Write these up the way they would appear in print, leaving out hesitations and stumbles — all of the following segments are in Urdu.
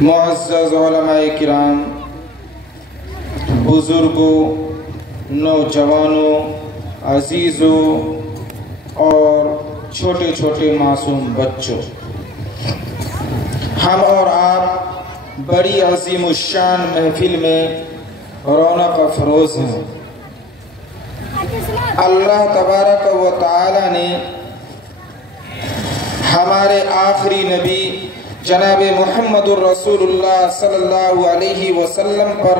معزز علماء کرام، بزرگوں، نوجوانوں، عزیزوں اور چھوٹے چھوٹے معصوم بچوں، ہم اور آپ بڑی عظیم الشان محفل میں رونق افروز ہیں۔ اللہ تبارک و تعالی نے ہمارے آخری نبی جناب محمد الرسول اللہ صلی اللہ علیہ وسلم پر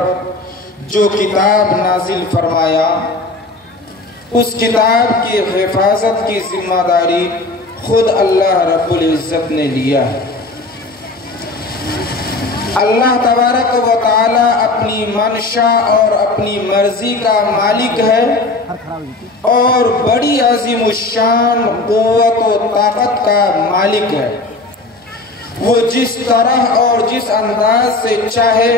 جو کتاب نازل فرمایا، اس کتاب کی حفاظت کی ذمہ داری خود اللہ رب العزت نے لیا ہے۔ اللہ تبارک و تعالی اپنی منشا اور اپنی مرضی کا مالک ہے اور بڑی عظیم الشان قوت و طاقت کا مالک ہے۔ وہ جس طرح اور جس انداز سے چاہے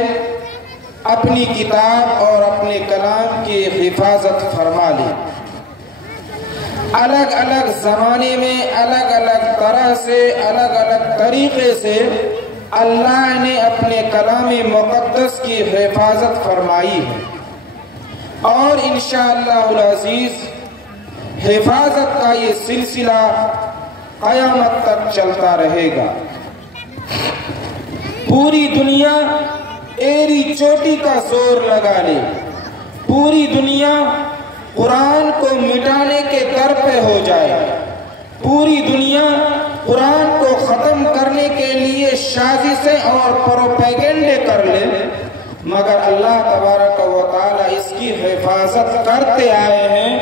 اپنی کتاب اور اپنے کلام کی حفاظت فرما لے۔ الگ الگ زمانے میں الگ الگ طرح سے الگ الگ طریقے سے اللہ نے اپنے کلام مقدس کی حفاظت فرمائی ہے، اور انشاءاللہ العزیز حفاظت کا یہ سلسلہ قیامت تک چلتا رہے گا۔ پوری دنیا ایری چوٹی کا زور لگا لے، پوری دنیا قرآن کو مٹانے کے در پہ ہو جائے، پوری دنیا قرآن کو ختم کرنے کے لیے سازشیں اور پروپیگنڈے کر لے، مگر اللہ تبارک و تعالی اس کی حفاظت کرتے آئے ہیں،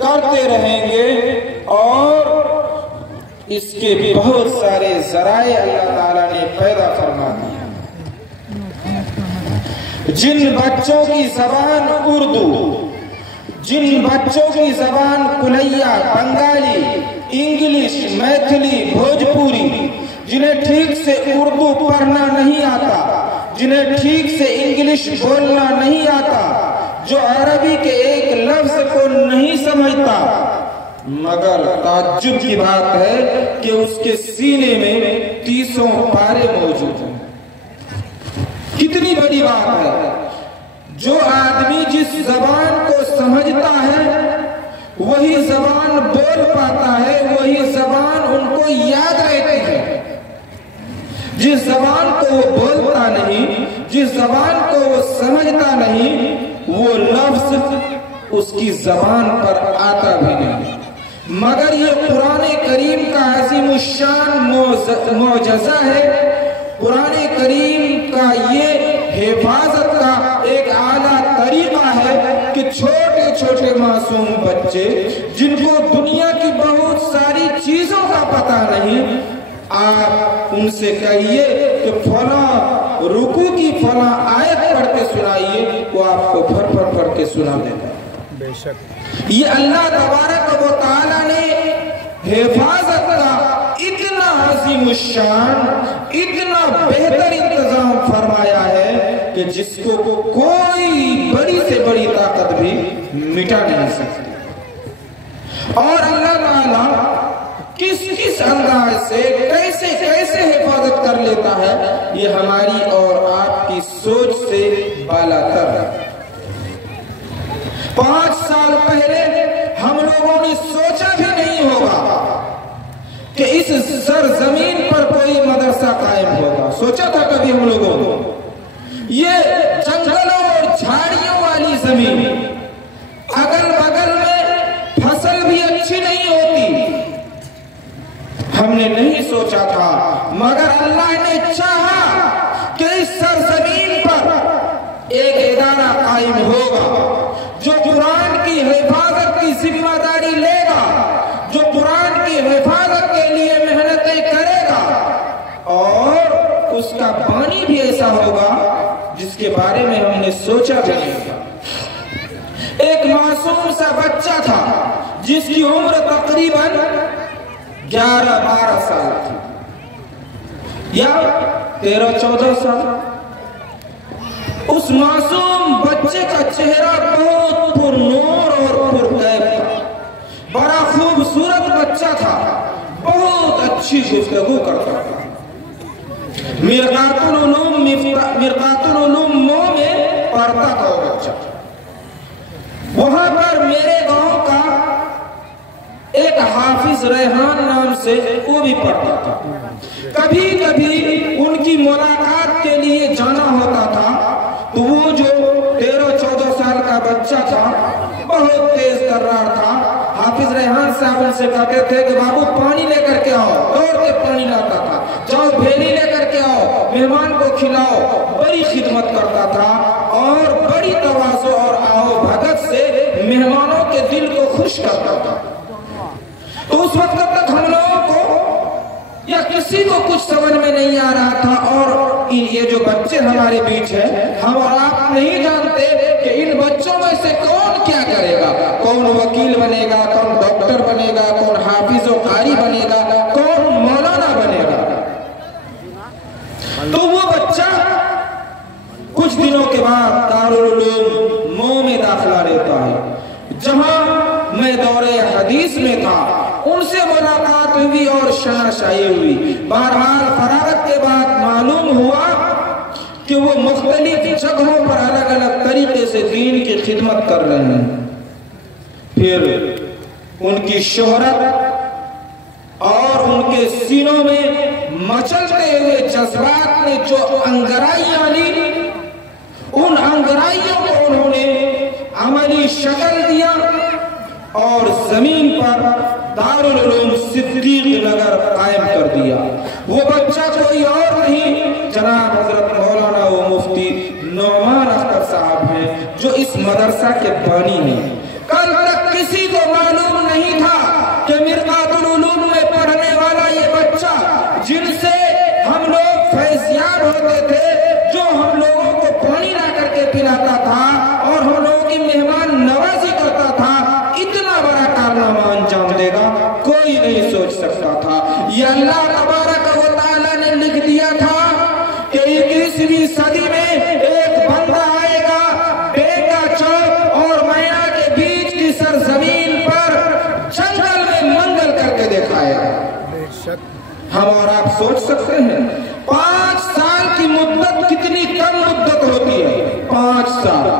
کرتے رہیں گے، اور اس کے بہت سارے ذرائع اللہ تعالی نے پیدا فرما دیے۔ جن بچوں کی زبان اردو، جن بچوں کی زبان کلیہ، بنگالی، انگلش، میتھلی، بھوجپوری، جنہیں ٹھیک سے اردو پڑھنا نہیں آتا، جنہیں ٹھیک سے انگلش بولنا نہیں آتا، جو عربی کے ایک لفظ کو نہیں سمجھتا، مگر تعجب کی بات ہے کہ اس کے سینے میں 30 پارے موجود ہیں۔ کتنی بڑی بات ہے! جو آدمی جس زبان کو سمجھتا ہے وہی زبان بول پاتا ہے، وہی زبان ان کو یاد رہتی ہے۔ جس زبان کو وہ بولتا نہیں، جس زبان کو وہ سمجھتا نہیں، وہ لفظ اس کی زبان پر آتا بھی نہیں۔ مگر یہ قرآن کریم کا عظیم الشان معجزہ ہے، قرآن کریم کا یہ حفاظت کا ایک اعلیٰ طریقہ ہے کہ چھوٹے چھوٹے معصوم بچے جن کو دنیا کی بہت ساری چیزوں کا پتہ نہیں، آپ ان سے کہیے کہ فلاں رکوع کی فلاں آیت پڑھ کے سنائیے، وہ آپ کو پڑھ کے سنا دے گا۔ بے شک یہ اللہ تبارک و تعالی نے حفاظت کا اتنا عظیم الشان، اتنا بہتر انتظام فرمایا ہے کہ جس کو کوئی بڑی سے بڑی طاقت بھی مٹا نہیں سکتی۔ اور اللہ تعالیٰ کس انداز سے کیسے حفاظت کر لیتا ہے، یہ ہماری اور آپ کی سوچ سے بالاتر ہے۔ 5 سال پہلے ہم لوگوں نے سوچا بھی نہیں ہوگا کہ اس سرزمین پر کوئی مدرسہ قائم ہوگا۔ سوچا تھا کبھی ہم لوگوں نے؟ یہ جنگلوں اور جھاڑیوں والی زمین، اگل بگل میں فصل بھی اچھی نہیں ہوتی، ہم نے نہیں سوچا تھا، مگر اللہ نے چاہا کہ اس سرزمین پر ایک ادارہ قائم ہوگا جو قرآن کی حفاظت کی ذمہ داری لے گا، جو قرآن کی حفاظت کے لیے محنتیں کرے گا، اور اس کا پانی بھی ایسا ہوگا جس کے بارے میں ہم نے سوچا بھی نہیں تھا۔ ایک معصوم سا بچہ تھا جس کی عمر تقریباً 11-12 سال تھی یا 13-14 سال۔ اس معصوم بچے کا چہرہ بہت پر نور اور پر غیب تھا، بڑا خوبصورت بچہ تھا، بہت اچھی گفتگو کرتا تھا۔ میرے کارکن علوم مرقات العلوم مو میں پڑھتا تھا وہ بچہ. وہاں پر میرے گاؤں کا ایک حافظ ریحان نام سے وہ بھی پڑھتا تھا. کبھی کبھی ان کی ملاقات کے لیے جانا ہوتا تھا تو وہ جو 13-14 سال کا بچہ تھا بہت تیز ترار تھا. حافظ ریحان صاحب ان سے کہتے تھے کہ بابو پانی لے کر کے آؤ. دوڑ کے پانی لاتا تھا. جاؤ بھیلی لے کر کے آؤ, مہمان کو کھلاؤ. بڑی خدمت کرتا تھا اور بڑی تواضع اور آؤ بھگت سے مہمانوں کے دل کو خوش کرتا تھا. تو اس وقت تک ہم لوگوں کو یا کسی کو کچھ سمجھ میں نہیں آ رہا تھا. اور یہ جو بچے ہمارے بیچ ہیں, ہم اور آپ نہیں جانتے کہ ان بچوں میں سے کون کیا کرے گا. کون وکیل بنے گا, کون ڈاکٹر بنے گا, کون حافظ و قاری بنے گا, کون مولانا بنے گا. تو وہ بچہ کچھ دنوں کے بعد دارالعلوم مو میں داخلہ لیتا ہے. جہاں میں دورے حدیث میں تھا ان سے ملاقات ہوئی اور شناسائی ہوئی. بہرحال فراغت کے بعد معلوم ہوا کہ وہ مختلف جگہوں پر الگ الگ طریقے سے دین کی خدمت کر رہے ہیں. پھر ان کی شہرت اور ان کے سینوں میں مچلتے ہوئے جذبات نے جو انگرائیاں لی, ان انگرائیوں کو انہوں نے عملی شکل دیا اور زمین پر دارالعلوم صدیق نگر قائم کر دیا. وہ بچہ کوئی اور نہیں, جناب حضرت مولانا و مفتی نعمان اختر صاحب ہیں جو اس مدرسہ کے بانی ہیں. کل تک کسی کو معلوم نہیں تھا کہ مرقات العلوم میں پڑھنے والا یہ بچہ جن سے ہم لوگ فیضیاب ہوتے تھے, جو ہم لوگوں کو پانی لا کر کے پلاتا تھا اور ہم لوگوں کی مہمان نوازی کرتا تھا, اتنا بڑا کارنامہ انجام دے گا کوئی نہیں سوچ سکتا تھا. یہ اللہ تبارک و تعالیٰ نے لکھ دیا تھا کہ 21ویں صدی میں ایک بندہ آئے گا بیگا چوک اور مینا کے بیچ کی سرزمین پر جنگل میں منگل کر کے دکھائے گا. ہم اور آپ سوچ سکتے ہیں 5 سال کی مدت کتنی کم مدت ہوتی ہے. 5 سال.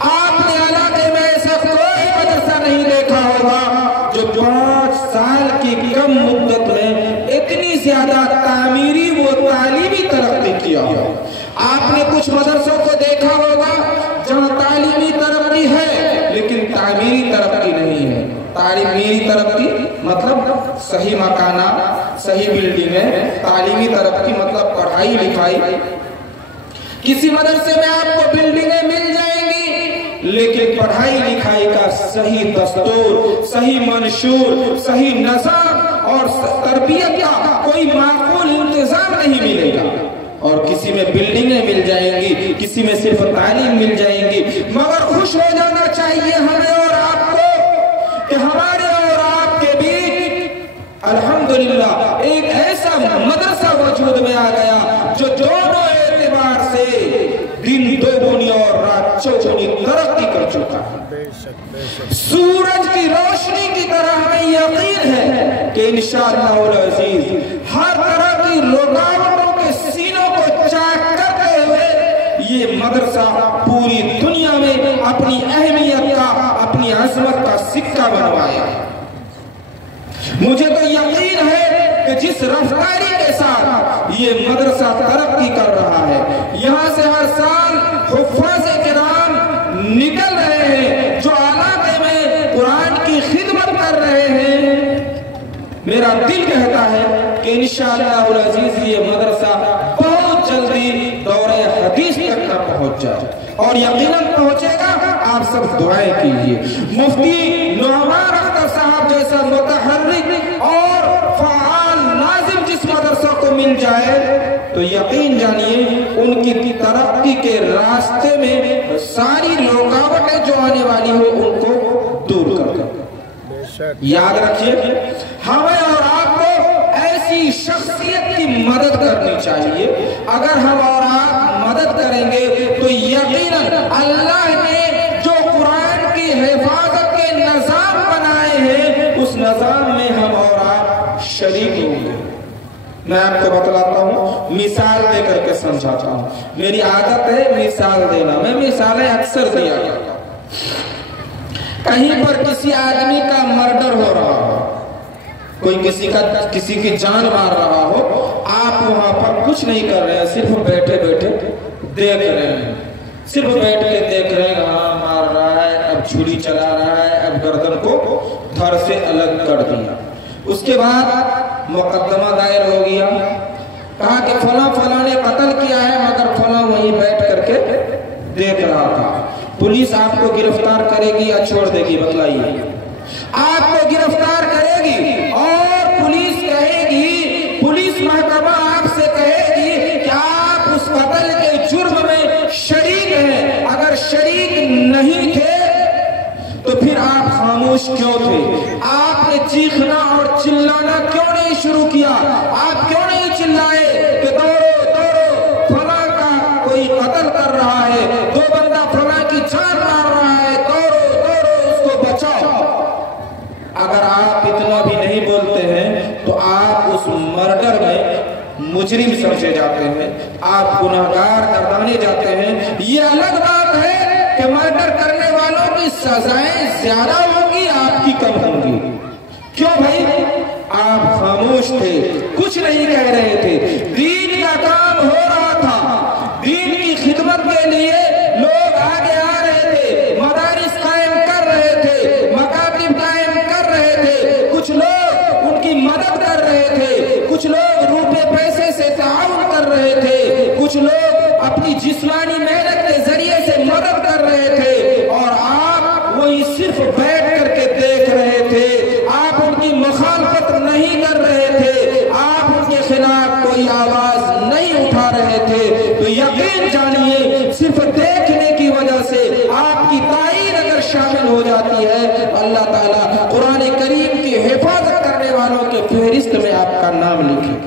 آپ نے علاقے میں ایسا کوئی مدرسہ نہیں دیکھا ہوگا جو 5 سال کی کم مدت میں اتنی زیادہ تعمیری و تعلیمی ترقی کیا ہو. آپ نے کچھ مدرسوں کو دیکھا ہوگا جہاں تعلیمی ترقی ہے لیکن تعمیری ترقی نہیں ہے. تعلیمی ترقی مطلب صحیح مکانات, صحیح بلڈنگیں. تعلیمی ترقی مطلب پڑھائی لکھائی. کسی مدرسے میں آپ کو بلڈنگیں مل جائیں گی لیکن پڑھائی لکھائی کا صحیح دستور, صحیح منشور, صحیح نظام اور تربیت کا کوئی معقول انتظام نہیں ملے گا. اور کسی میں بلڈنگیں مل جائیں گی, کسی میں صرف تعلیم مل جائیں گی. مگر خوش ہو جانا چاہیے ہمیں اور آپ کو کہ ہمارے اور آپ کے بیچ الحمدللہ ایک ایسا مدرسہ وجود میں آ گیا جو دونوں اعتبار سے دن دوگنی اور رات چوگنی ترقی کر چکا ہے. سورج کی روشنی کی طرح ہمیں یقین ہے کہ انشاءاللہ العزیز ہر طرح کی رکاوٹوں کے سینوں کو چاک کرتے ہوئے یہ مدرسہ پوری دنیا میں اپنی اہمیت کا, اپنی عظمت کا سکہ بنوایا. مجھے تو یقین ہے کہ جس رفتاری کے ساتھ یہ مدرسہ ترقی کر رہا ہے, یہاں سے ہر سال حفاظ کرام نکل رہے ہیں جو علاقے میں قرآن کی خدمت کر رہے ہیں. میرا دل کہتا ہے کہ انشاءاللہ العزیز یہ مدرسہ بہت جلدی دورے حدیث تک نہ پہنچ جائے اور یقیناً پہنچے گا. آپ سب دعائیں کیجئے. مفتی نعمان اختر صاحب جیسا متحرک اور فعال ناظم جس مدرسہ کو مل جائے تو یقین جانیے ان کی ترقی کے راستے میں ساری رکاوٹیں جو آنے والی ہو ان کو دور کر دیں. یاد رکھیے ہمیں اور آپ کو ایسی شخصیت کی مدد کرنی چاہیے. اگر ہم اور آپ مدد کریں گے تو یقیناً اللہ نے جو قرآن کی حفاظت کے نظام بنائے ہیں اس نظام میں ہم اور آپ شریک ہوں گے. میں آپ کو بتلاتا ہوں، مثال دے کر کے سمجھاتا ہوں. میری عادت ہے مثال دینا، میں مثالیں اکثر دیا کرتا ہوں. کہیں پر کسی آدمی کا مرڈر ہو رہا ہو، کوئی کسی کی جان مار رہا ہو، آپ وہاں پر کچھ نہیں کر رہے ہیں، صرف بیٹھے بیٹھے دیکھ رہے ہیں، صرف بیٹھ کے دیکھ رہے ہیں. ہاں مار رہا ہے، اب چھری چلا رہا ہے، اب گردن کو دھڑ سے الگ کر دیا. اس کے بعد مقدمہ دائر ہو گیا، کہا کہ فلاں فلاں نے قتل کیا ہے، مگر فلاں وہیں بیٹھ کر کے دیکھ رہا تھا. پولیس آپ کو گرفتار کرے گی یا چھوڑ دے گی؟ بتلائیے. آپ کو گرفتار کرے گی اور پولیس کہے گی، پولیس محکمہ آپ سے کہے گی کہ آپ اس قتل کے جرم میں شریک ہیں. اگر شریک نہیں تھے تو پھر آپ خاموش کیوں تھے؟ آپ نے چیخنا اور چلانا کیوں نہیں شروع کیا؟ آپ کیوں نہیں چلائے کہ دوڑو دوڑو، فلاں کا کوئی قتل کر رہا ہے، دو بندہ فلاں کی جان مار رہا ہے، دوڑو دوڑو اس کو بچاؤ. اگر آپ اتنا بھی نہیں بولتے ہیں تو آپ اس مرڈر میں مجرم سمجھے جاتے ہیں، آپ گناہگار گردانے جاتے ہیں. یہ الگ بات ہے کہ مرڈر کرنے والوں کی سزائیں زیادہ ہوں گی، آپ کی کم ہوں گی. کیوں بھائی؟ آپ خاموش تھے، کچھ نہیں کہہ رہے تھے. دین کا کام ہو رہا تھا، دین کی خدمت کے لیے لوگ آگے آ رہے تھے، مدارس قائم کر رہے تھے، مکاتب قائم کر رہے تھے. کچھ لوگ ان کی مدد کر رہے تھے، کچھ لوگ روپے پیسے سے تعاون کر رہے تھے، کچھ لوگ اپنی جسمانی محنت کے ذریعے سے مدد کر رہے تھے، اور آپ وہی صرف بیٹھ کر کے دیکھ رہے تھے. آپ ان کی مخالفت نہیں کر رہے تھے، آپ ان کے خلاف کوئی آواز نہیں اٹھا رہے تھے. تو یقین جانیے صرف دیکھنے کی وجہ سے آپ کی تائید اگر شامل ہو جاتی ہے، اللہ تعالیٰ قرآن کریم کی حفاظت کرنے والوں کے فہرست میں آپ کا نام لکھے.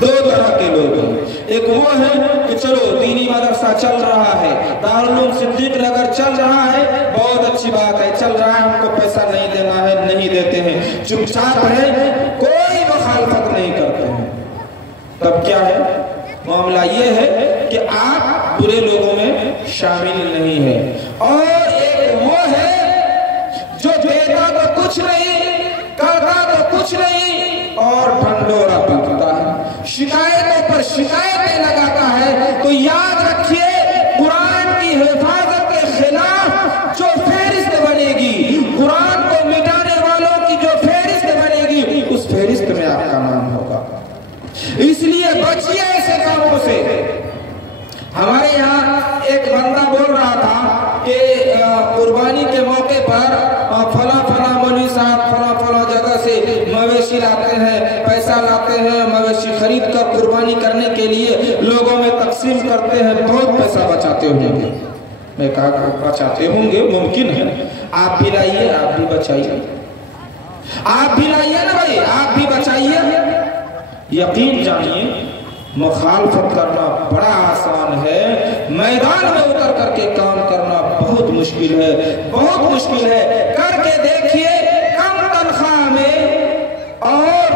دو طرح کے لوگ ہیں. ایک وہ ہے کہ چلو دینی مدرسہ چل رہا ہے، دارالعلوم صدیق نگر چل رہا ہے، بہت اچھی بات ہے، چل رہا ہے، ہم کو پیسہ نہیں دینا ہے، نہیں دیتے ہیں، چپ چاپ ہے، کوئی مخالفت نہیں کرتے ہیں. تب کیا ہے؟ معاملہ یہ ہے کہ آپ برے لوگوں میں شامل نہیں ہیں. اور ایک وہ ہے جو دیتا تو کچھ نہیں، کرتا تو کچھ نہیں، اور ڈھنڈورا پیٹتا ہے، شکایتوں پر شکایتیں لگاتا ہے. تو یاد رکھیے قرآن کی حفاظت کے خلاف جو فہرست بنے گی، قرآن کو مٹانے والوں کی جو فہرست بنے گی، اس فہرست میں آپ کا نام ہوگا. اس لیے بچیے ایسے کاموں سے. ہمارے یہاں ایک بندہ بول رہا تھا کہ قربانی کے موقع پر فلاں فلاں مولوی صاحب فلاں فلاں جگہ سے مویشی لاتے ہیں، پیسہ لاتے ہیں، مویشی خرید کر قربانی کرنے کے لیے لوگوں میں تقسیم کرتے ہیں، بہت پیسہ بچاتے ہوں گے. میں کہا بچاتے ہوں گے، ممکن ہے. آپ بھی لائیے، آپ بھی بچائیے، آپ بھی لائیے نا بھائی، آپ بھی بچائیے. یقین جانیے مخالفت کرنا بڑا آسان ہے، میدان میں اتر کر کے کام کرنا بہت مشکل ہے، بہت مشکل ہے. کر کے دیکھیے، کم تنخواہ میں اور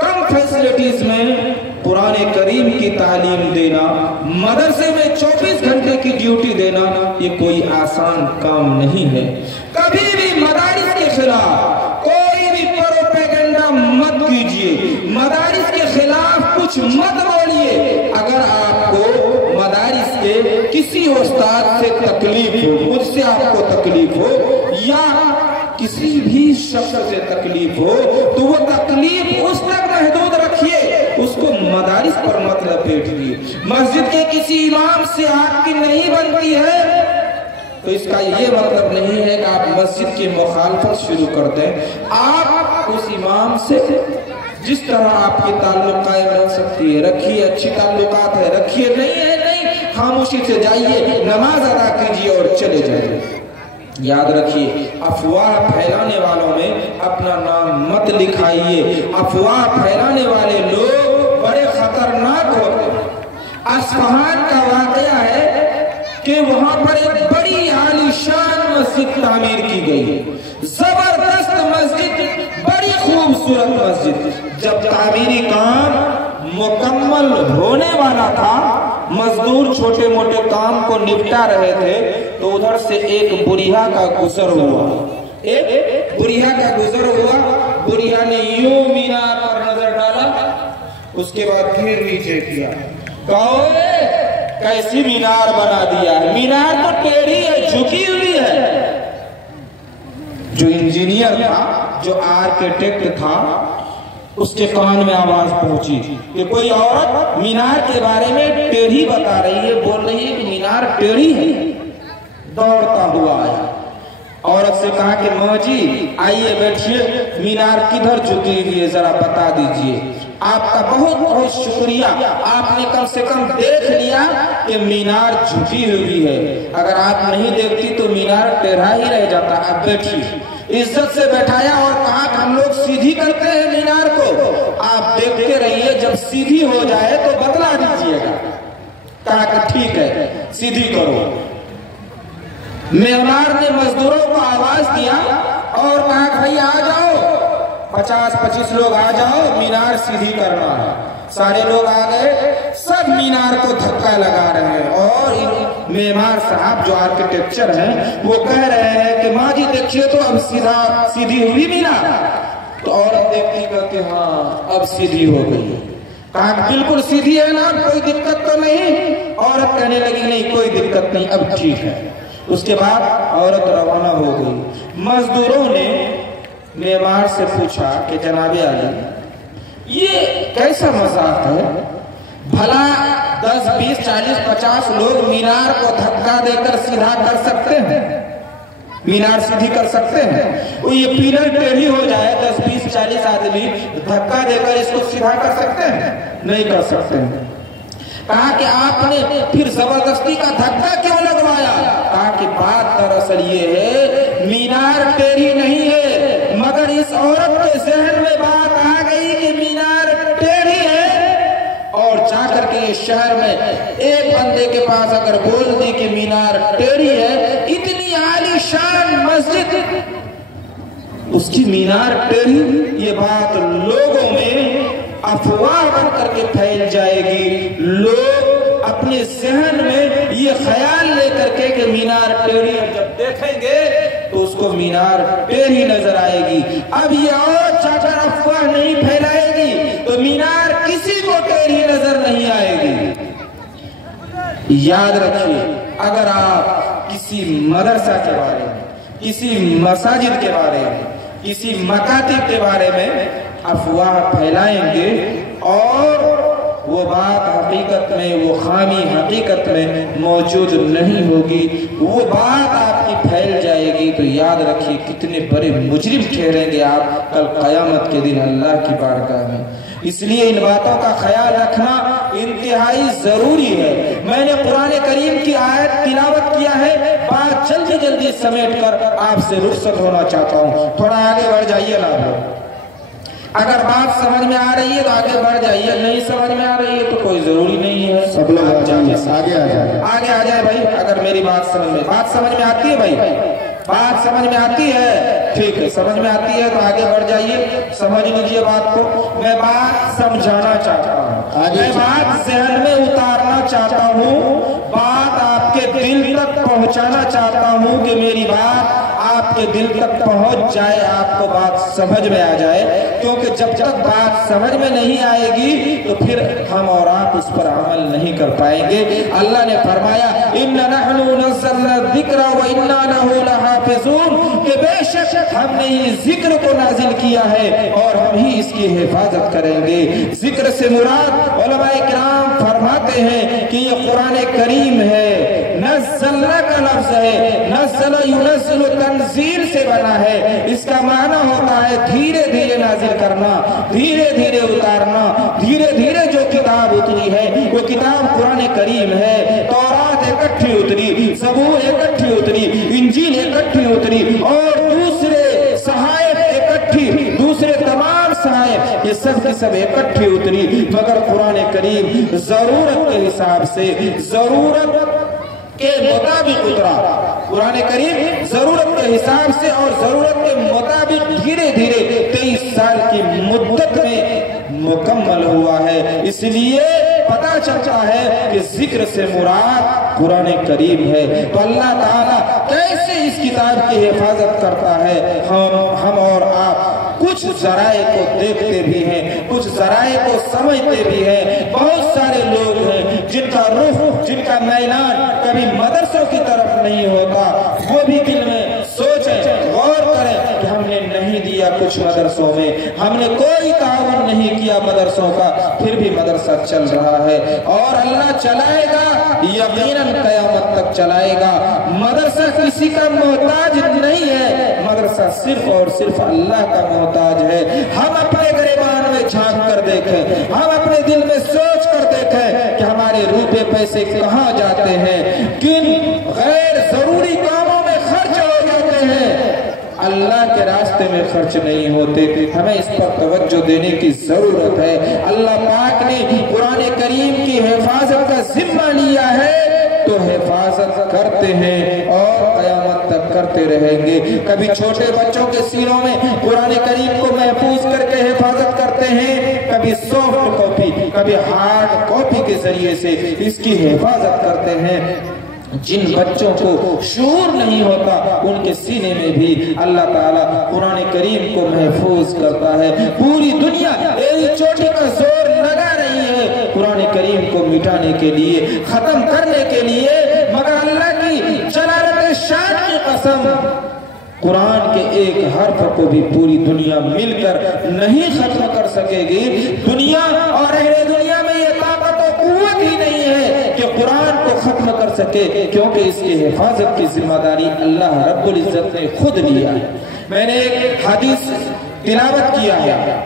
کم فیسلٹیز میں قرآن کریم کی تعلیم دینا، مدرسے میں 24 گھنٹے کی ڈیوٹی دینا، یہ کوئی آسان کام نہیں ہے. کبھی بھی مدارس کے خلاف کوئی بھی پروپیگنڈا مت کیجیے، مدارس کے خلاف کچھ مت بولیے. اگر آپ کو مدارس کے کسی استاد سے تکلیف ہو، مجھ سے آپ کو تکلیف ہو، یا کسی بھی شخص سے تکلیف ہو، تو وہ تکلیف اس تک محدود رکھیے، اس کو مدارس پر مت لپیٹیے. مسجد کے کسی امام سے آپ کی نہیں بنتی ہے تو اس کا یہ مطلب نہیں ہے کہ آپ مسجد کی مخالفت شروع کر دیں. آپ اس امام سے جس طرح آپ کی تعلق قائم رہ سکتی ہے رکھیے، اچھی تعلقات ہے رکھیے، نہیں ہے نہیں، خاموشی سے جائیے، نماز ادا کیجیے اور چلے جائیے. یاد رکھیے افواہ پھیلانے والوں میں اپنا نام مت لکھائیے. افواہ پھیلانے والے لوگ بڑے خطرناک ہوتے ہیں. اصفہان کا واقعہ ہے کہ وہاں پر ایک بڑی عالی شان مسجد تعمیر کی گئی، زبردست مسجد، بڑی خوبصورت خوبصورت مسجد. جب تعمیری کام مکمل ہونے والا تھا، مزدور چھوٹے موٹے کام کو نپٹا رہے تھے، تو ادھر سے ایک بڑھیا کا گزر ہوا. ایک بڑھیا کا گزر ہوا. بڑھیا نے یوں مینار پر نظر ڈالا، اس کے بعد پھر نیچے کیا. کہو کیسی مینار بنا دیا ہے. مینار تو ٹیڑھی ہے، جھکی ہوئی ہے. جو انجینئر تھا، جو آرکیٹیکٹ تھا، اس کے کان میں آواز پہنچی کہ کوئی عورت مینار کے بارے میں ٹیڑھی بتا رہی ہے، بول رہی ہے کہ مینار ٹیڑھی ہے. دوڑتا ہوا آیا. عورت سے کہا کہ ماں جی آئیے بیٹھیے، مینار کدھر جھکی ہوئی ہے ذرا بتا دیجئے. آپ کا بہت بہت شکریہ، آپ نے کم سے کم دیکھ لیا کہ مینار جھکی ہوئی ہے. اگر آپ نہیں دیکھتی تو مینار ٹیڑھا ہی رہ جاتا. آپ بیٹھی. عزت سے بیٹھایا اور کہا کہ ہم لوگ سیدھی کرتے ہیں مینار کو، آپ دیکھتے رہیے، جب سیدھی ہو جائے تو بتلا دیجئے گا. کہا کہ ٹھیک ہے سیدھی کرو. معمار نے مزدوروں کو آواز دیا اور کہا کہ بھئی آ جاؤ، 50-25 لوگ آ جاؤ، مینار سیدھی کرنا ہے. سارے لوگ آ گئے، سب مینار کو دھکا لگا رہے ہیں. اور معمار صاحب جو آرکیٹیکچر ہیں وہ کہہ رہے ہیں کہ ماں جی دیکھیے تو اب سیدھی ہوئی مینار. تو عورت دیکھتی کہتے ہاں اب سیدھی ہو گئی. کہا کہ بالکل سیدھی ہے نا، کوئی دقت تو نہیں. عورت کہنے لگی نہیں کوئی دقت نہیں، اب ٹھیک ہے. اس کے بعد عورت روانہ ہو گئی. مزدوروں نے معمار سے پوچھا کہ جناب عالی یہ کیسا مذاق ہے؟ بھلا 10 20 40 50 لوگ مینار کو دھکا دے کر سیدھا کر سکتے ہیں؟ مینار سیدھی کر سکتے ہیں؟ وہ یہ پلر ٹیڑھی ہو جائے 10 20 40 آدمی دھکا دے کر اس کو سیدھا کر سکتے ہیں؟ نہیں کر سکتے ہیں. کہا کہ آپ نے پھر زبردستی کا دھکا کیوں لگوایا؟ کہا کہ بات دراصل یہ ہے مینار ٹیڑھی نہیں ہے، مگر اس عورت کے ذہن میں بات آ گئی کہ مینار ٹیڑھی ہے، اور جا کر کے اس شہر میں ایک بندے کے پاس اگر بول دی کہ مینار ٹیڑھی ہے، اتنی عالی شان مسجد اس کی مینار ٹیڑھی، یہ بات لوگوں میں افواہ بن کر کے پھیل جائے گی. لوگ اپنے ذہن میں یہ خیال لے کر کے کہ مینار ٹیڑھی ہے، جب دیکھیں گے تو اس کو مینار ٹیڑھی نظر آئے گی. اب یہ اور جا کر افواہ نہیں پھیلائے گی تو مینار کسی کو ٹیڑھی نظر نہیں آئے گی. یاد رکھیے، اگر آپ کسی مدرسہ کے بارے میں، کسی مساجد کے بارے میں، کسی مکاتب کے بارے میں افواہ پھیلائیں گے اور وہ بات حقیقت میں، وہ خامی حقیقت میں موجود نہیں ہوگی، وہ بات آپ کی پھیل جائے گی، تو یاد رکھیے کتنے بڑے مجرم ٹھہریں گے آپ کل قیامت کے دن اللہ کی بارگاہ میں. اس لیے ان باتوں کا خیال رکھنا انتہائی ضروری ہے. میں نے قرآن کریم کی آیت تلاوت کیا ہے، بات جلدی جلدی سمیٹ کر آپ سے رخصت ہونا چاہتا ہوں. تھوڑا آگے بڑھ جائیے نا. اگر بات سمجھ میں آ رہی ہے تو آگے بڑھ جائیے، نہیں سمجھ میں آ رہی ہے تو کوئی ضروری نہیں ہے. سب لوگ آگے آ جائے بھائی. اگر میری بات سمجھ میں آتی ہے بھائی، بات سمجھ میں آتی ہے، ٹھیک ہے، سمجھ میں آتی ہے تو آگے بڑھ جائیے، سمجھ لیجیے بات کو. میں بات سمجھانا چاہتا ہوں، میں بات ذہن میں اتارنا چاہتا ہوں، بات آپ کے دل تک پہنچانا چاہتا ہوں کہ میری بات آپ کے دل تک پہنچ جائے، آپ کو بات سمجھ میں آ جائے. کیونکہ جب تک بات سمجھ میں نہیں آئے گی تو پھر ہم اور آپ اس پر عمل نہیں کر پائیں گے. اللہ نے فرمایا اِنَّ نَحْنُ نَزَّلْنَا الذِّكْرَ وَإِنَّا لَهُ لَحَافِظُونَ، کہ بے شک ہم نے اس ذکر کو نازل کیا ہے اور ہم ہی اس کی حفاظت کریں گے. ذکر سے مراد علماء کرام فرماتے ہیں کہ یہ قرآن کریم ہے. نزلنا کا لفظ ہے، نزل ينزل تنزیل سے بنا ہے. اس کا معنی ہوتا ہے دھیرے دھیرے نازل کرنا، دھیرے دھیرے اتارنا. دھیرے دھیرے جو کتاب اتری ہے وہ کتاب قرآن کریم ہے. تورات اکٹھی اتری، زبور اکٹھی اتری، انجیل اکٹھی اتری، اور دوسرے صحائف اکٹھی، دوسرے تمام صحائف یہ سب کی سب اکٹھی اتری. مگر قرآن کریم ضرورت کے حساب سے، ضرورت کے مطابق اترا۔ قرآن کریم ضرورت کے حساب سے اور ضرورت کے مطابق دھیرے دھیرے 23 سال کی مدت میں مکمل ہوا ہے۔ اس لیے پتہ چلتا ہے کہ ذکر سے مراد قرآن کریم ہے۔ تو اللہ تعالیٰ کیسے اس کتاب کی حفاظت کرتا ہے؟ ہم اور آپ کچھ ذرائع کو دیکھتے بھی ہیں، کچھ ذرائع کو سمجھتے بھی ہیں۔ بہت سارے لوگ ہیں جن کا رخ، جن کا میلان کبھی مدرسوں کی طرف نہیں ہوتا، وہ بھی دل میں سوچیں، غور کریں کہ ہم نے نہیں دیا کچھ مدرسوں میں، ہم نے کوئی تعاون نہیں کیا مدرسوں کا، پھر بھی مدرسہ چل رہا ہے اور اللہ چلائے گا، یقیناً قیامت تک چلائے گا۔ مدرسہ کسی کا محتاج نہیں ہے، مدرسہ صرف اور صرف اللہ کا محتاج ہے۔ ہم اپنے گریبان میں جھانک کر دیکھیں، ہم اپنے دل میں سوچ کر دیکھیں کہ ہمارے روپے پیسے کہاں جاتے ہیں، کن غیر ضروری کاموں میں خرچ ہو جاتے ہیں، اللہ کے راستے میں خرچ نہیں ہوتے۔ ہمیں اس پر توجہ دینے کی ضرورت ہے۔ اللہ پاک نے قرآن کریم کی حفاظت کا ذمہ لیا ہے تو حفاظت کرتے ہیں اور قیامت تک کرتے رہیں گے۔ کبھی چھوٹے بچوں کے سینوں میں قرآن کریم کو محفوظ کر کے حفاظت کرتے ہیں، کبھی سافٹ کاپی، کبھی ہارڈ کاپی کے ذریعے سے اس کی حفاظت کرتے ہیں۔ جن بچوں کو شعور نہیں ہوتا ان کے سینے میں بھی اللہ تعالیٰ قرآن کریم کو محفوظ کرتا ہے۔ پوری دنیا ایک چوٹی کا زور لگا رہی ہے قرآن کریم کو مٹانے کے لیے، ختم کرنے کے لیے، مگر اللہ کی جلالت شان کی قسم قرآن کے ایک حرف کو بھی پوری دنیا مل کر نہیں ختم کر سکے گی۔ دنیا اور اہل دنیا میں یہ طاقت و قوت ہی نہیں ہے کہ قرآن کو ختم کر سکے، کیونکہ اس کی حفاظت کی ذمہ داری اللہ رب العزت نے خود لیا ہے۔ میں نے ایک حدیث تلاوت کیا ہے،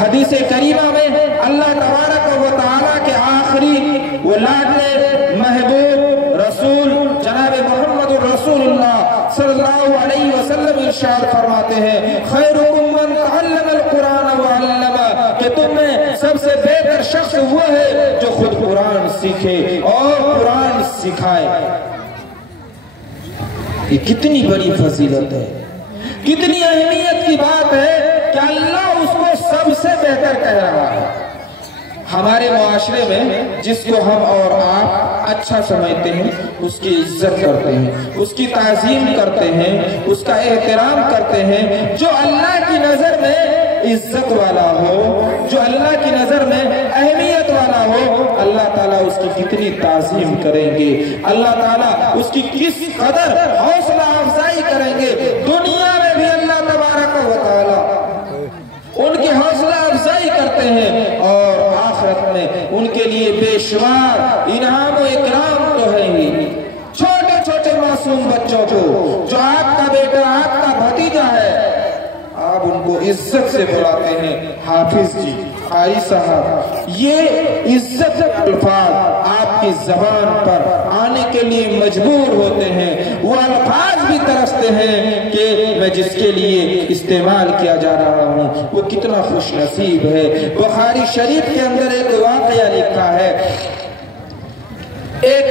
حدیث کریمہ میں اللہ تبارک و تعالیٰ کے آخری وہ لاڈلے محبوب رسول جناب محمد رسول اللہ صلی اللہ علیہ وسلم ارشاد فرماتے ہیں، خیرکم من تعلم القرآن وعلمہ، کہ تم میں سب سے بہتر شخص وہ ہے جو خود قرآن سیکھے اور قرآن سکھائے۔ یہ کتنی بڑی فضیلت ہے، کتنی اہمیت کی بات ہے کہ اللہ اس کو سب سے بہتر کہہ رہا ہے۔ ہمارے معاشرے میں جس کو ہم اور آپ اچھا سمجھتے ہیں اس کی عزت کرتے ہیں، اس کی تعظیم کرتے ہیں، اس کا احترام کرتے ہیں۔ جو اللہ کی نظر میں عزت والا ہو، جو اللہ کی نظر میں اہمیت والا ہو، اللہ تعالیٰ اس کی کتنی تعظیم کریں گے، اللہ تعالیٰ اس کی کس قدر حوصلہ افزائی کریں گے۔ دنیا میں بھی اللہ تبارک و تعالیٰ ان کی حوصلہ افزائی کرتے ہیں اور آخرت میں ان کے لیے بے شمار انعام و اکرام تو ہے ہی۔ چھوٹے چھوٹے معصوم بچوں کو جو آپ کا بیٹا، آپ کا بھتیجا ہے، آپ ان کو عزت سے بلاتے ہیں حافظ جی، قاری صاحب۔ یہ عزت الفاظ آپ کی زبان پر آنے کے لیے مجبور ہوتے ہیں، وہ الفاظ بھی ترستے ہیں کہ میں جس کے لیے استعمال کیا جا رہا ہوں وہ کتنا خوش نصیب ہے۔ بخاری شریف کے اندر ایک واقعہ لکھا ہے، ایک